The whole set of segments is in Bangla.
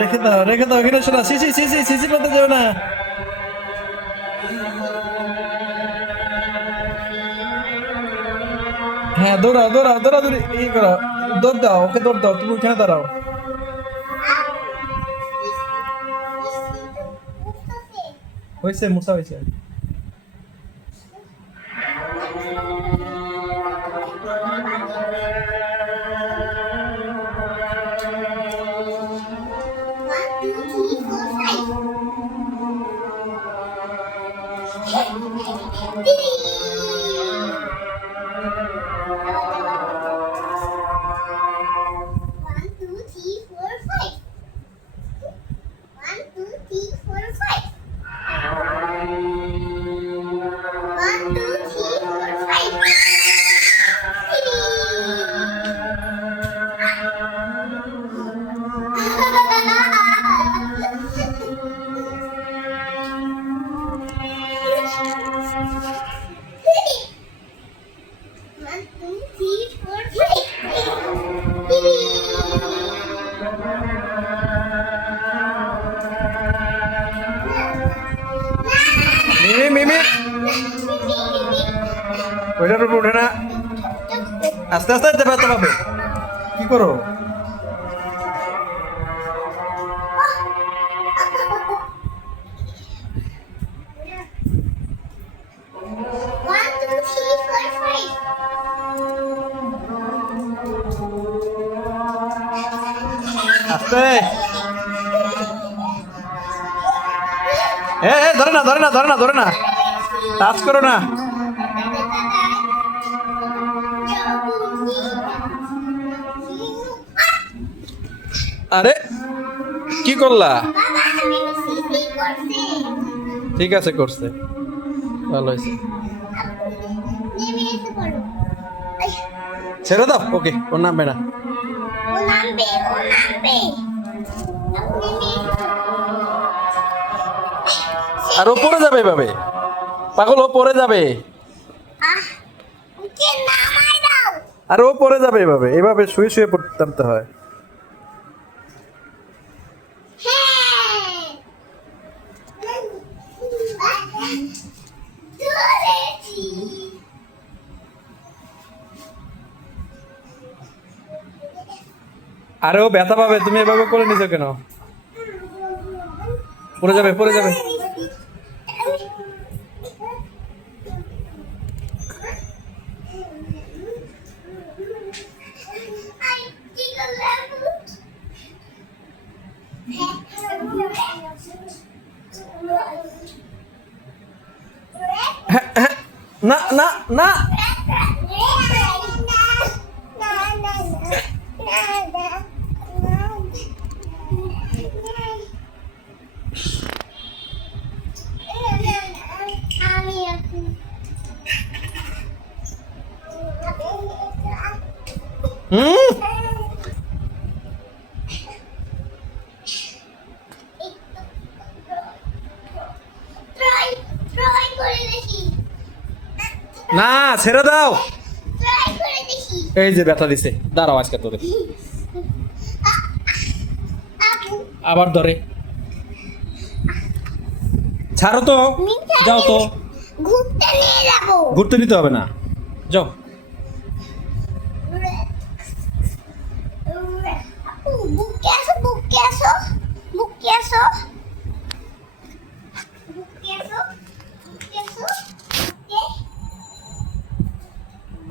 রেখে দাও এখানে শোনা সিসি সিসি সিসি পাতে যাও না। হ্যাঁ দৌড়াও দৌড়াও দৌড়াদৌড়ি ই করো, দৌড় দাও ওকে দৌড় দাও, তুমি ওখানে দাঁড়াও। হয়েছে মুসা হয়েছে। মিমি মিমি ওইটার উপর উঠে না, আস্তে আস্তে যেতে ব্যথা পাবে। কি করো? আস্তে ধরে না ধরে না ধরে না ধরে না, টাচ করো না। আরে কি করলা? ঠিক আছে করছে, ভালো হয়েছে। ছেড়ে দাও ওকে, ও নামবে না। আর ও পড়ে যাবে এভাবে, পাগল ও পড়ে যাবে। আর ও পড়ে যাবে এভাবে, এভাবে শুয়ে শুয়ে পড়তে হয়। আরে ও ব্যথা পাবে, তুমি এভাবে করে নিছো কেন? পড়ে যাবে পড়ে যাবে। না না না, না ছেড়ে দাও। এই যে ব্যথা দিছে, দাঁড়াও আজকে তোরে আবার ধরে। ছাড়ো তো, যাও তো। ঘুরতে নিতে হবে না, যাও।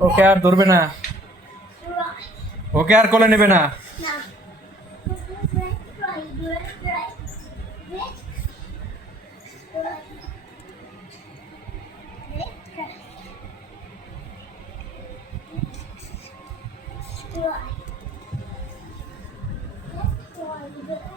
ওকে আর ধরবে না, ওকে আর কোলে নেবে না। Right.